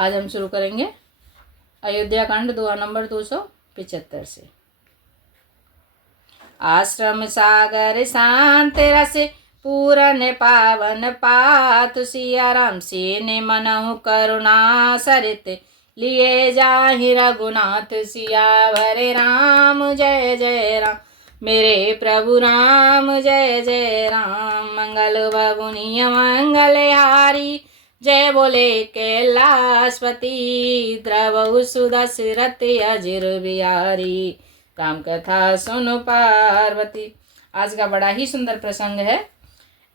आज हम शुरू करेंगे अयोध्या कांड दोहा नंबर 275 से। आश्रम सागर शांत रस पूरन पावन पात सिया राम से ने मनहु करुणा सरित लिए जाहि रघुनाथ सियावर राम जय जय राम। मेरे प्रभु राम जय जय राम। मंगल बबुनिय मंगलहारी जय बोले कैलाशपति द्रवहु सुदशरथ अजिर बिहारी। राम कथा सुनो पार्वती। आज का बड़ा ही सुंदर प्रसंग है।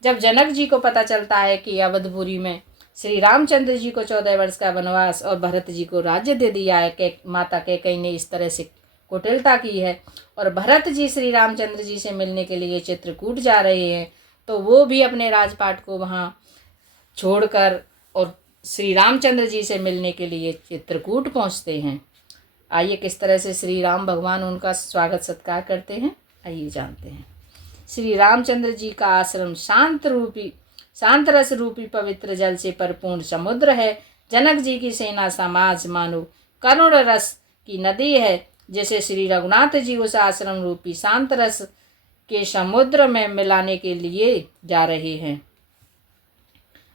जब जनक जी को पता चलता है कि अवधपुरी में श्री रामचंद्र जी को 14 वर्ष का वनवास और भरत जी को राज्य दे दिया है कि माता कैकेयी ने इस तरह से कुटिलता की है और भरत जी श्री रामचंद्र जी से मिलने के लिए चित्रकूट जा रहे हैं, तो वो भी अपने राजपाट को वहाँ छोड़कर और श्री रामचंद्र जी से मिलने के लिए चित्रकूट पहुँचते हैं। आइए किस तरह से श्री राम भगवान उनका स्वागत सत्कार करते हैं, आइए जानते हैं। श्री रामचंद्र जी का आश्रम शांत रस रूपी पवित्र जल से परिपूर्ण समुद्र है। जनक जी की सेना समाज मानो करुण रस की नदी है। जैसे श्री रघुनाथ जी उस आश्रम रूपी शांत रस के समुद्र में मिलाने के लिए जा रहे हैं।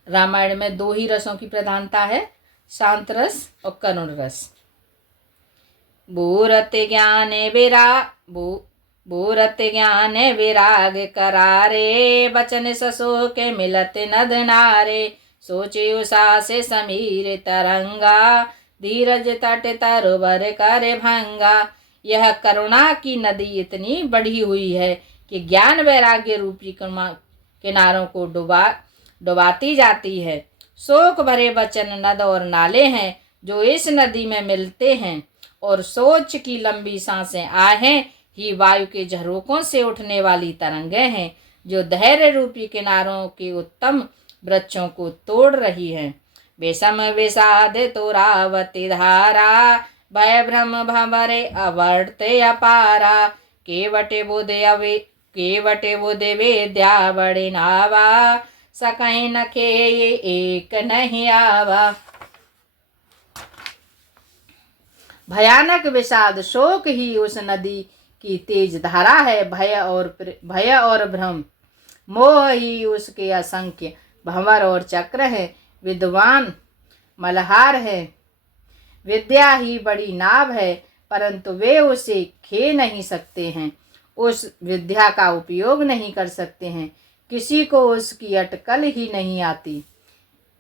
रामायण में 2 ही रसों की प्रधानता है, शांत रस और करुण रस। बूरत ज्ञान विराग करारे बचन ससो के मिलत नद नारे। सोचे उषा से समीर तरंगा धीरज तट तरुबर करे भंगा। यह करुणा की नदी इतनी बढ़ी हुई है कि ज्ञान वैराग्य रूपी किनारों को डुबाती जाती है। शोक भरे बचन नद और नाले हैं जो इस नदी में मिलते हैं और सोच की लंबी सांसें आहें ही वायु के झरोकों से उठने वाली तरंगें हैं जो धैर्य रूपी किनारों के उत्तम वृक्षों को तोड़ रही हैं। विषम विषाद तोरावती धारा भय भ्रम भंवरे अवर्ते अपारा। केवटे बुद्धि विद्या बड़े नावा सकहीं न खेये एक नहीं आवा। भयानक विषाद शोक ही उस नदी की तेज धारा है। भय और भ्रम मोह ही उसके असंख्य भंवर और चक्र है। विद्वान मल्हार है, विद्या ही बड़ी नाव है, परंतु वे उसे खे नहीं सकते हैं, उस विद्या का उपयोग नहीं कर सकते हैं। किसी को उसकी अटकल ही नहीं आती।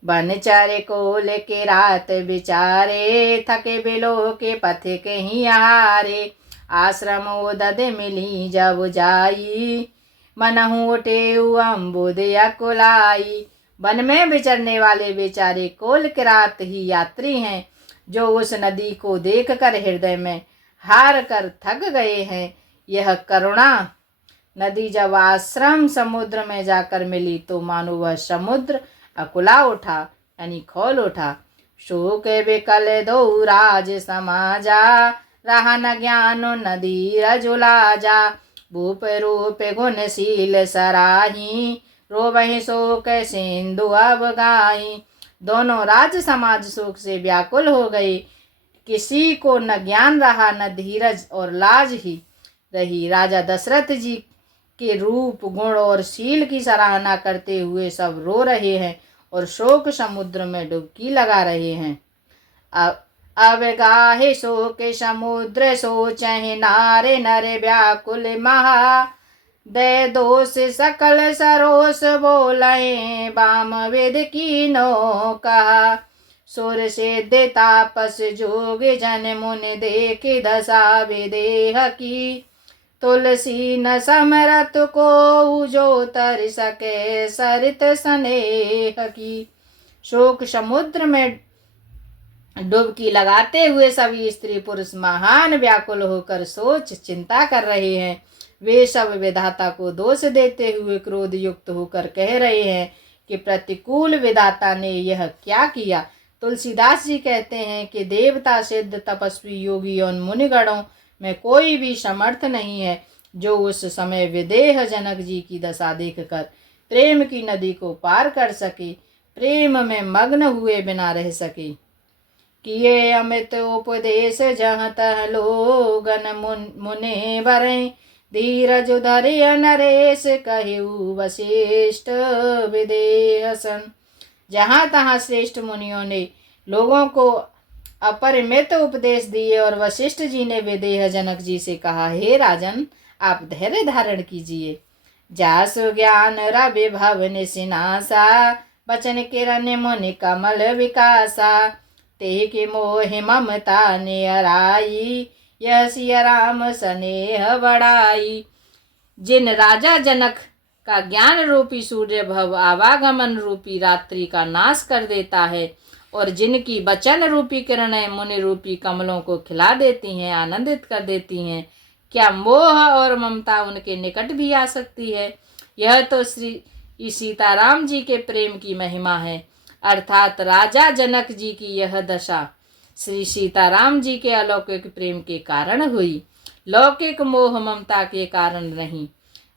बनचरे को लेके रात बिचारे थके बिलो के पथ कहीं हारे। आश्रम उदद मिली जब जाई मनहु उठे अम्बुद अकुलाई। वन में विचरने वाले बेचारे कोल किरात ही यात्री हैं जो उस नदी को देखकर हृदय में हार कर थक गए हैं। यह करुणा नदी जब आश्रम समुद्र में जाकर मिली तो मानो वह समुद्र अकुला उठा यानी खोल उठा। शोक विकल दो राज समाजा रहा न ज्ञान नदी रजुला जा। भूप रूप गुणशील सराही रोवहि शोक सिंधु अब गाई। दोनों राज समाज शोक से व्याकुल हो गए। किसी को न ज्ञान रहा न धीरज और लाज ही रही। राजा दशरथ जी के रूप गुण और शील की सराहना करते हुए सब रो रहे हैं और शोक समुद्र में डुबकी लगा रहे हैं। अब गाहे शोक समुद्र सोचहि नारे नरे व्याकुल महा। दे दोष सकल सरोस बोले बाम वेद की नो कहा। सुर से दे तापस जोग जन मुन देख दशा विदेह की। तुलसी न समरत को जो तर सके सरित स्नेह की। शोक समुद्र में डुबकी लगाते हुए सभी स्त्री पुरुष महान व्याकुल होकर सोच चिंता कर रहे हैं। वे सब विधाता को दोष देते हुए क्रोध युक्त होकर कह रहे हैं कि प्रतिकूल विधाता ने यह क्या किया। तुलसीदास जी कहते हैं कि देवता सिद्ध तपस्वी योगी और मुनिगणों में कोई भी समर्थ नहीं है जो उस समय विदेह जनक जी की दशा देखकर प्रेम की नदी को पार कर सके, प्रेम में मग्न हुए बिना रह सके। किए अमित उपदेश जहाँ तह लोगन मुने बरें। धीरज धरिय नरेश कहु वशिष्ठ विदेहसन। जहाँ तहाँ श्रेष्ठ मुनियों ने लोगों को अपरिमित उपदेश दिए और वशिष्ठ जी ने विदेह जनक जी से कहा, हे राजन, आप धैर्य धारण कीजिए। जासु ज्ञान रवि भव निसिनासा, बचन किरण मुनि कमल विकासा। ते कि मोहि ममता नियराई, यह सिया राम स्नेह बढ़ाई। जिन राजा जनक का ज्ञान रूपी सूर्य भव आवागमन रूपी रात्रि का नाश कर देता है और जिनकी वचन रूपी किरणें मुनि रूपी कमलों को खिला देती हैं, आनंदित कर देती हैं, क्या मोह और ममता उनके निकट भी आ सकती है। यह तो श्री सीताराम जी के प्रेम की महिमा है, अर्थात राजा जनक जी की यह दशा श्री सीताराम जी के अलौकिक प्रेम के कारण हुई, लौकिक मोह ममता के कारण नहीं।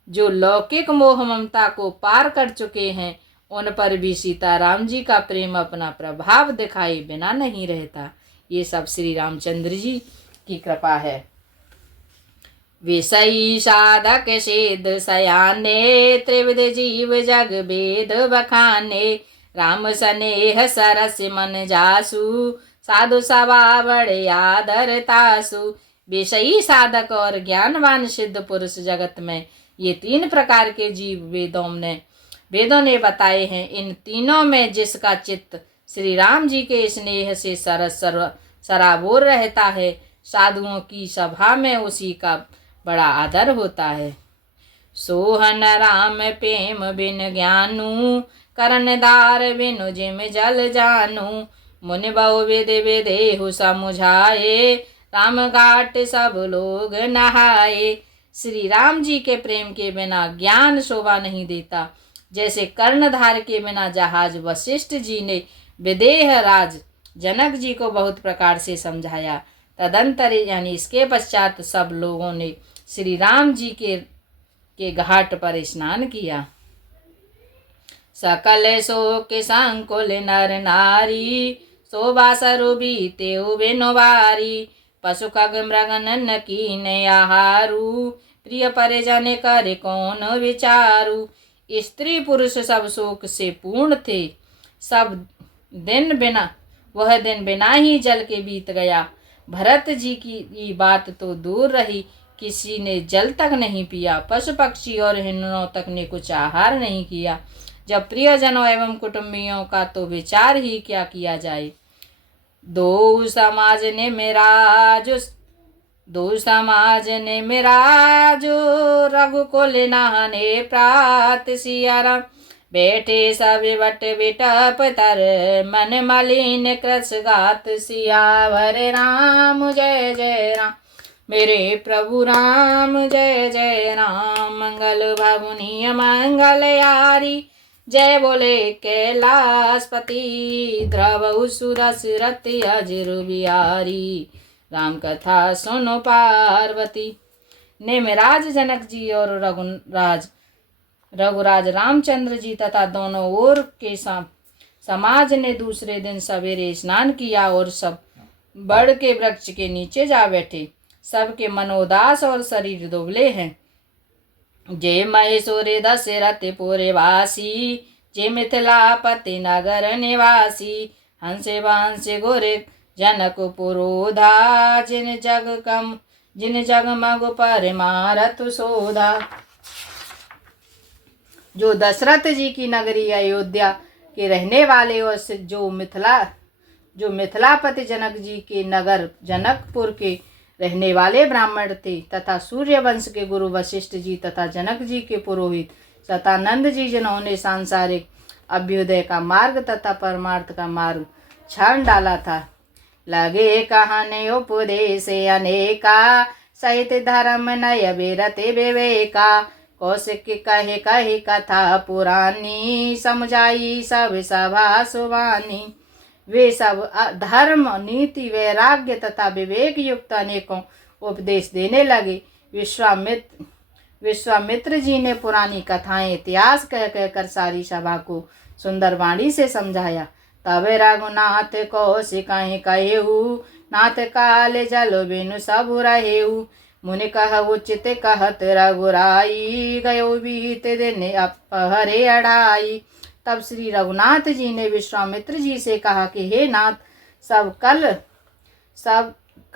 जो लौकिक मोह ममता को पार कर चुके हैं उन पर भी सीताराम जी का प्रेम अपना प्रभाव दिखाए बिना नहीं रहता। ये सब श्री रामचंद्र जी की कृपा है। विषयी साधक सिद्ध सयाने, त्रिविध जीव जग वेद बखाने। राम स्नेह सरस मन जासु, साधु सभा बड़े आदर तासु। विषयी साधक और ज्ञानवान सिद्ध पुरुष जगत में ये 3 प्रकार के जीव वेदों ने बताए हैं। इन तीनों में जिसका चित्त श्री राम जी के स्नेह से सराबोर रहता है, साधुओं की सभा में उसी का बड़ा आदर होता है। सोहन राम प्रेम बिन ज्ञानू, करनदार बिनु जिम जल जानू। मुनि बहु विधि विदेहु समुझाए, राम घाट सब लोग नहाए। श्री राम जी के प्रेम के बिना ज्ञान शोभा नहीं देता। जैसे कर्णधार के बिना जहाज वशिष्ठ जी ने विदेह राज जनक जी को बहुत प्रकार से समझाया, तदंतर यानी इसके पश्चात सब लोगों ने श्री राम जी के घाट पर स्नान किया। सकल शोक संकुल नर नारी, शोभा सरुबी तेउ बिनुबारी। पशु खग मृग नन्न कीन आहारू, प्रिय परिजन कर कौन विचारू। स्त्री पुरुष सब शोक से पूर्ण थे। वह दिन बिना ही जल के बीत गया। भरत जी की बात तो दूर रही, किसी ने जल तक नहीं पिया। पशु पक्षी और हिरणों तक ने कुछ आहार नहीं किया। जब प्रियजनों एवं कुटुंबियों का तो विचार ही क्या किया जाए। दो समाज ने मेरा जो रघुकुल नहाने प्रात सियाराम। बैठे सब वट विटप तर, मन मलिन कृष गात सियावर राम जय जय राम। मेरे प्रभु राम जय जय राम। मंगल भगुनी मंगल यारी, जय बोले कैलाशपति। द्रवहु सुरस रति अजर बिहारी, राम कथा सुनो पार्वती। नेमिराज जनक जी और रघुराज रामचंद्र जी तथा दोनों ओर के समाज ने दूसरे दिन सवेरे स्नान किया और सब बड़ के वृक्ष के नीचे जा बैठे। सबके मनोदास और शरीर दुबले हैं। जय महेश्वरी दशरथ पुरे वासी, जय मिथिलापति नगर निवासी। हंसे वंशे गोरे जनक पुरोधा, जिन जग मग पर मारत सोधा। जो दशरथ जी की नगरी अयोध्या के रहने वाले और जो मिथिलापति जनक जी के नगर जनकपुर के रहने वाले ब्राह्मण थे, तथा सूर्य वंश के गुरु वशिष्ठ जी तथा जनक जी के पुरोहित सतानंद जी, जिन्होंने सांसारिक अभ्युदय का मार्ग तथा परमार्थ का मार्ग छान डाला था। लगे कहने उपदेश अनेका, सहित धर्म नय बेरते विवेका। कौशिक कहे कहे कथा पुरानी, समझाई सब सभा सुवानी। वे सब धर्म नीति वैराग्य तथा विवेक युक्त अनेकों उपदेश देने लगे। विश्वामित्र जी ने पुरानी कथाएं इतिहास कह कहकर सारी सभा को सुंदर वाणी से समझाया। तब रघुनाथ कौशिकहि कहेहु, नाथ काल जल बिनु सब रहेहु। मुनि कह उचित कहत रघुराई, गयो बीत दिन अपहरे अढ़ाई। तब श्री रघुनाथ जी ने विश्वामित्र जी से कहा कि हे नाथ,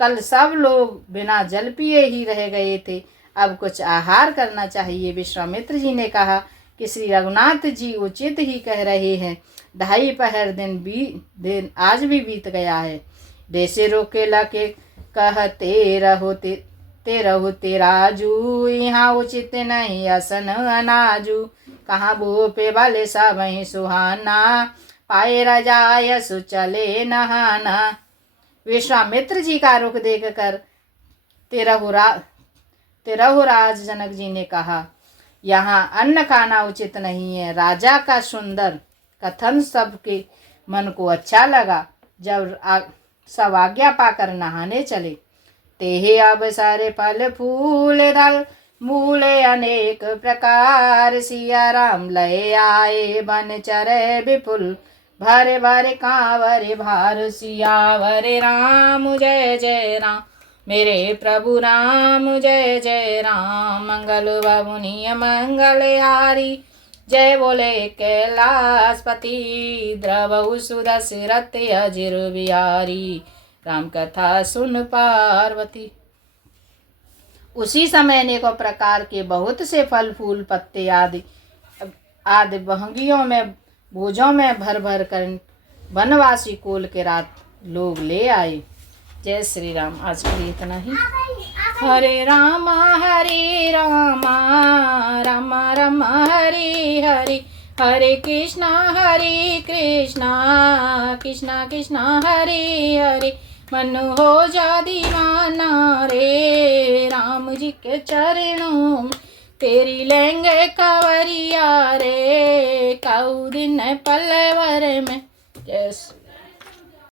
कल सब लोग बिना जल पिए ही रह गए थे, अब कुछ आहार करना चाहिए। विश्वामित्र जी ने कहा कि श्री रघुनाथ जी उचित ही कह रहे हैं, 2.5 पहर दिन आज भी बीत गया है। देसे रोके लके कहते रहो तेराजू, यहाँ उचित नहीं असन अनाजू। कहाँ भूपे भले सब सुहाना, पाए रजाय सुचले नहाना। विश्वामित्र जी का रुख देख कर तेरहुराज जनक जी ने कहा, यहाँ अन्न खाना उचित नहीं है। राजा का सुंदर कथन सबके मन को अच्छा लगा। जब सब आज्ञा पाकर नहाने चले, तेहे अब सारे फल फूल दल मूले अनेक प्रकार। सिया राम लय आए बन चरे विपुल, भरे भरे कांवरे भार। सियावर राम जय जय राम, मेरे प्रभु राम जय जय राम। मंगल बमुनिय मंगलहारी, जय बोले कैलाशपति। द्रवहु सुदशरथ अजिर बिहारी, राम कथा सुन पार्वती। उसी समय अनेकों प्रकार के बहुत से फल फूल पत्ते आदि बहंगियों में बोझों में भर भर कर वनवासी कोल के रात लोग ले आए। जय श्री राम। आज के लिए इतना ही। हरे राम राम राम हरे हरे, हरे कृष्णा कृष्णा कृष्णा हरे हरे। मन हो जा दीवाना रे, राम जी के चरणों में तेरी लेंगे कांवरिया रे, काऊ दिन पलवर में। जय